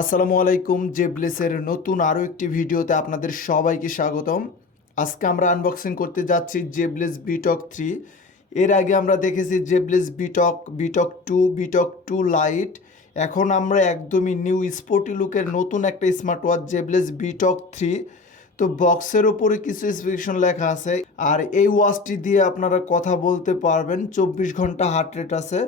আসসালামু আলাইকুম। জেবলেসের নতুন আরও একটি ভিডিওতে আপনাদের সবাইকে স্বাগতম। আজকে আমরা আনবক্সিং করতে যাচ্ছি জেবলেস বিটক 3। এর আগে আমরা দেখেছি জেবলেস বিটক 2, বিটক 2 লাইট। এখন আমরা একদমই নিউ স্পোর্টি লুকের নতুন একটা স্মার্ট ওয়াচ জেবলেস বিটক 3। তো বক্সের ওপরে কিছু স্পেসিফিকেশন লেখা আছে, আর এই ওয়াচটি দিয়ে আপনারা কথা বলতে পারবেন। 24 ঘন্টা হার্ট রেট আছে,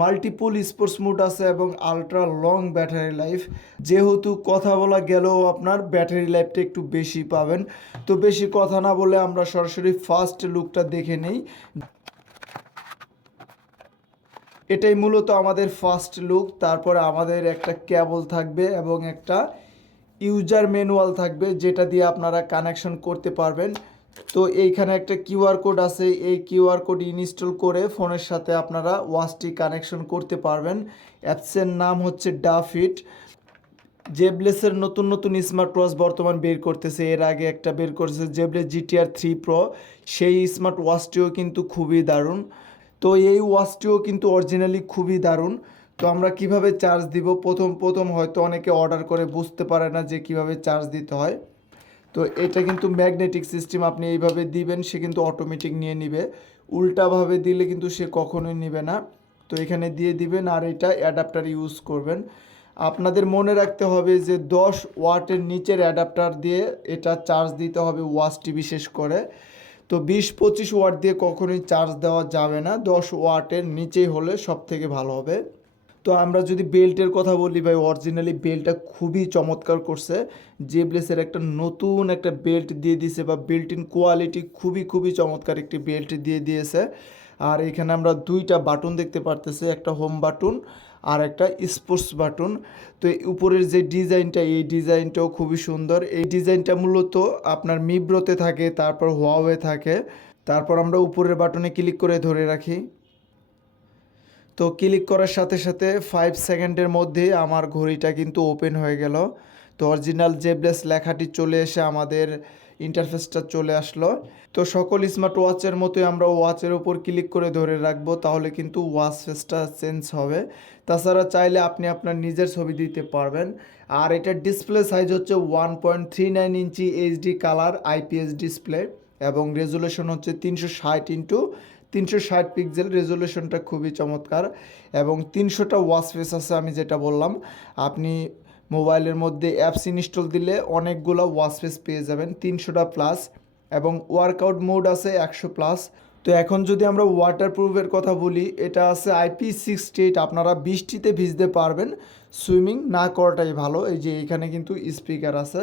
মাল্টিপল স্পোর্টস মোড আছে এবং আলট্রা লং ব্যাটারি লাইফ। যেহেতু কথা বলা গেলেও আপনার ব্যাটারি লাইফটা একটু বেশি পাবেন। তো বেশি কথা না বলে আমরা সরাসরি ফার্স্ট লুকটা দেখে নেই। এটাই মূলত আমাদের ফার্স্ট লুক। তারপরে আমাদের একটা কেবল থাকবে এবং একটা ইউজার ম্যানুয়াল থাকবে, যেটা দিয়ে আপনারা কানেকশন করতে পারবেন। তো এইখানে একটা কিউআর কোড আছে, এই কিউআর কোড ইনস্টল করে ফোনের সাথে আপনারা ওয়াচটি কানেকশন করতে পারবেন। অ্যাপসের নাম হচ্ছে ডাফিট। জেবলেসের নতুন নতুন স্মার্ট ওয়াচ বর্তমান বের করতেছে। এর আগে একটা বের করেছে জেবলেস জিটিআর 3 প্রো, সেই স্মার্ট ওয়াচটিও কিন্তু খুবই দারুণ। তো এই ওয়াচটিও কিন্তু অরিজিনালি খুবই দারুণ। তো আমরা কিভাবে চার্জ দিব, প্রথম হয়তো অনেকে অর্ডার করে বুঝতে পারে না যে কিভাবে চার্জ দিতে হয়। তো এটা কিন্তু ম্যাগনেটিক সিস্টেম, আপনি এইভাবে দিবেন সে কিন্তু অটোমেটিক নিয়ে নিবে। উল্টাভাবে দিলে কিন্তু সে কখনোই নেবে না। তো এখানে দিয়ে দিবেন আর এটা অ্যাডাপ্টার ইউজ করবেন। আপনাদের মনে রাখতে হবে যে 10 ওয়াটের নিচের অ্যাডাপ্টার দিয়ে এটা চার্জ দিতে হবে ওয়াচটি বিশেষ করে। তো 20-25 ওয়াট দিয়ে কখনোই চার্জ দেওয়া যাবে না, 10 ওয়াটের নিচেই হলে সব থেকে ভালো হবে। তো আমরা যদি বেল্টের কথা বলি ভাই, অরিজিনালি বেল্টটা খুবই চমৎকার করছে। জেবলেসের একটা নতুন একটা বেল্ট দিয়ে দিয়েছে, বা বিল্ট ইন কোয়ালিটি খুবই চমৎকার একটি বেল্ট দিয়ে দিয়েছে। আর এখানে আমরা দুইটা বাটন দেখতে পারতেছি, একটা হোম বাটন আর একটা স্পোর্টস বাটন। তো উপরের যে ডিজাইনটা, এই ডিজাইনটাও খুবই সুন্দর। এই ডিজাইনটা মূলত আপনার মিব্রোতে থাকে, তারপর হুয়াওয়ে থাকে। তারপর আমরা উপরের বাটনে ক্লিক করে ধরে রাখি। তো ক্লিক করার সাথে সাথে 5 সেকেন্ডের মধ্যে আমার ঘড়িটা কিন্তু ওপেন হয়ে গেল। তো অরিজিনাল জেবলেস লেখাটি চলে এসে আমাদের ইন্টারফেসটা চলে আসলো। তো সকল স্মার্ট ওয়াচের মতোই আমরা ওয়াচের ওপর ক্লিক করে ধরে রাখবো, তাহলে কিন্তু ওয়াচ ফেসটা চেঞ্জ হবে। তাছাড়া চাইলে আপনি আপনার নিজের ছবি দিতে পারবেন। আর এটার ডিসপ্লে সাইজ হচ্ছে 1.39 ইঞ্চি এইচডি কালার আইপিএস ডিসপ্লে, এবং রেজুলেশন হচ্ছে 360x360 পিক্সেল। রেজুলেশনটা খুবই চমৎকার এবং 300টা ওয়াচ ফেস আছে। আমি যেটা বললাম, আপনি মোবাইলের মধ্যে অ্যাপস ইনস্টল দিলে অনেকগুলো ওয়াচ ফেস পেয়ে যাবেন, 300টা প্লাস। এবং ওয়ার্কআউট মোড আছে 100 প্লাস। তো এখন যদি আমরা ওয়াটারপ্রুফের কথা বলি, এটা আছে IP68। আপনারা বৃষ্টিতে ভিজতে পারবেন, সুইমিং না করাটাই ভালো। এই যে এখানে কিন্তু স্পিকার আছে।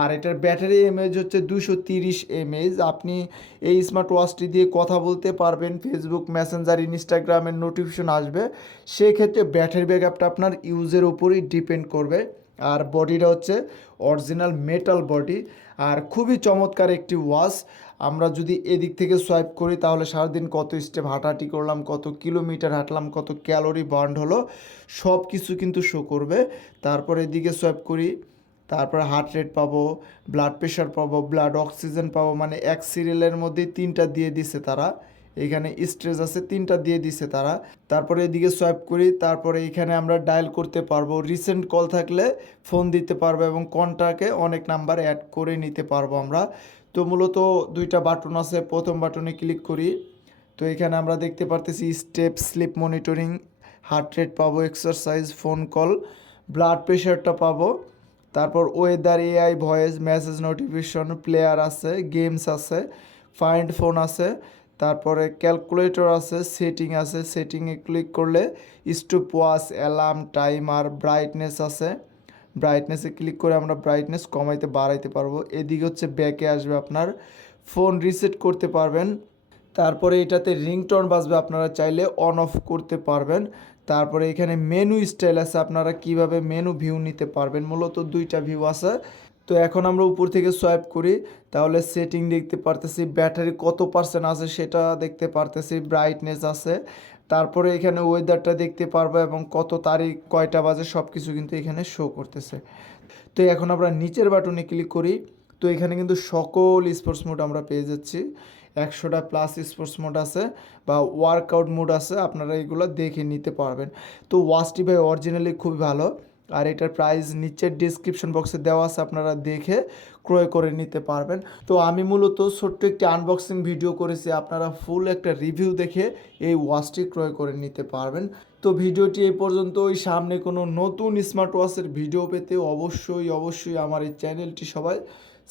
আর এটার ব্যাটারি এমএএইচ হচ্ছে 230 এমএএইচ। আপনি এই স্মার্ট ওয়াচটি দিয়ে কথা বলতে পারবেন, ফেসবুক, মেসেঞ্জার, ইনস্টাগ্রামের নোটিফিকেশন আসবে। সেক্ষেত্রে ব্যাটারি ব্যাকআপটা আপনার ইউজের উপরেই ডিপেন্ড করবে। আর বডিটা হচ্ছে অরিজিনাল মেটাল বডি, আর খুবই চমৎকার একটি ওয়াচ। আমরা যদি এদিক থেকে সোয়াইপ করি, তাহলে সারাদিন কত স্টেপ হাঁটাহাঁটি করলাম, কত কিলোমিটার হাঁটলাম, কত ক্যালোরি বার্ন হলো, সব কিছু কিন্তু শো করবে। তারপর এদিকে সোয়াইপ করি, তারপরে হার্ট রেট পাবো, ব্লাড প্রেশার পাবো, ব্লাড অক্সিজেন পাবো। মানে এক সিরিয়ালের মধ্যেই 3টা দিয়ে দিছে তারা। এখানে স্ট্রেস আছে 3টা দিয়ে দিছে তারা। তারপরে এদিকে সোয়াইপ করি, তারপরে এখানে আমরা ডায়াল করতে পারবো, রিসেন্ট কল থাকলে ফোন দিতে পারবো এবং কন্ট্যাক্টে অনেক নাম্বার অ্যাড করে নিতে পারবো আমরা। তো মূলত দুইটা বাটন আছে, প্রথম বাটনে ক্লিক করি। তো এখানে আমরা দেখতে পারতেছি step, slip monitoring, heart rate পাবো, এক্সারসাইজ, ফোন কল, ব্লাড প্রেশারটা পাবো। তারপর weather, AI voice, message, notification, player আছে, গেমস আছে, ফাইন্ড ফোন আছে, তারপরে ক্যালকুলেটর আছে, সেটিং আছে। সেটিংয়ে ক্লিক করলে stop watch, alarm, timer, brightness আছে। ব্রাইটনেসে ক্লিক করে আমরা ব্রাইটনেস কমাইতে বাড়াইতে পারবো। এদিকে হচ্ছে ব্যাকে আসবে, আপনার ফোন রিসেট করতে পারবেন। তারপরে এটাতে রিংটোন বাজবে, আপনারা চাইলে অন অফ করতে পারবেন। তারপরে এখানে মেনু স্টাইল আছে, আপনারা কিভাবে মেনু ভিউ নিতে পারবেন। মূলত দুইটা ভিউ আছে। তো এখন আমরা উপর থেকে সোয়াইপ করি, তাহলে সেটিং দেখতে পারতেছি, ব্যাটারি কত পার্সেন্ট আছে সেটা দেখতে পারতেছি, ব্রাইটনেস আছে। তারপরে এখানে ওয়েদারটা দেখতে পারবো এবং কত তারিখ, কয়টা বাজে, সব কিছু কিন্তু এখানে শো করতেছে। তো এখন আমরা নিচের বাটনে ক্লিক করি। তো এখানে কিন্তু সকল স্পোর্টস মোড আমরা পেয়ে যাচ্ছি। 100টা প্লাস স্পোর্টস মোড আছে বা ওয়ার্কআউট মোড আছে, আপনারা এগুলো দেখে নিতে পারবেন। তো ওয়াচটি ভাই অরিজিনালি খুবই ভালো। আর এটার প্রাইস নিচের ডিসক্রিপশন বক্সে দেওয়া আছে, আপনারা দেখে ক্রয় করে নিতে পারবেন। তো আমি মূলত ছোট্ট একটি আনবক্সিং ভিডিও করেছি, আপনারা ফুল একটা রিভিউ দেখে এই ওয়াচটি ক্রয় করে নিতে পারবেন। তো ভিডিওটি এই পর্যন্তই। সামনে কোনো নতুন স্মার্ট ওয়াচের ভিডিও পেতে অবশ্যই আমার এই চ্যানেলটি সবাই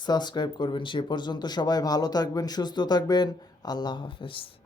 সাবস্ক্রাইব করবেন। সে পর্যন্ত সবাই ভালো থাকবেন, সুস্থ থাকবেন। আল্লাহ হাফেজ।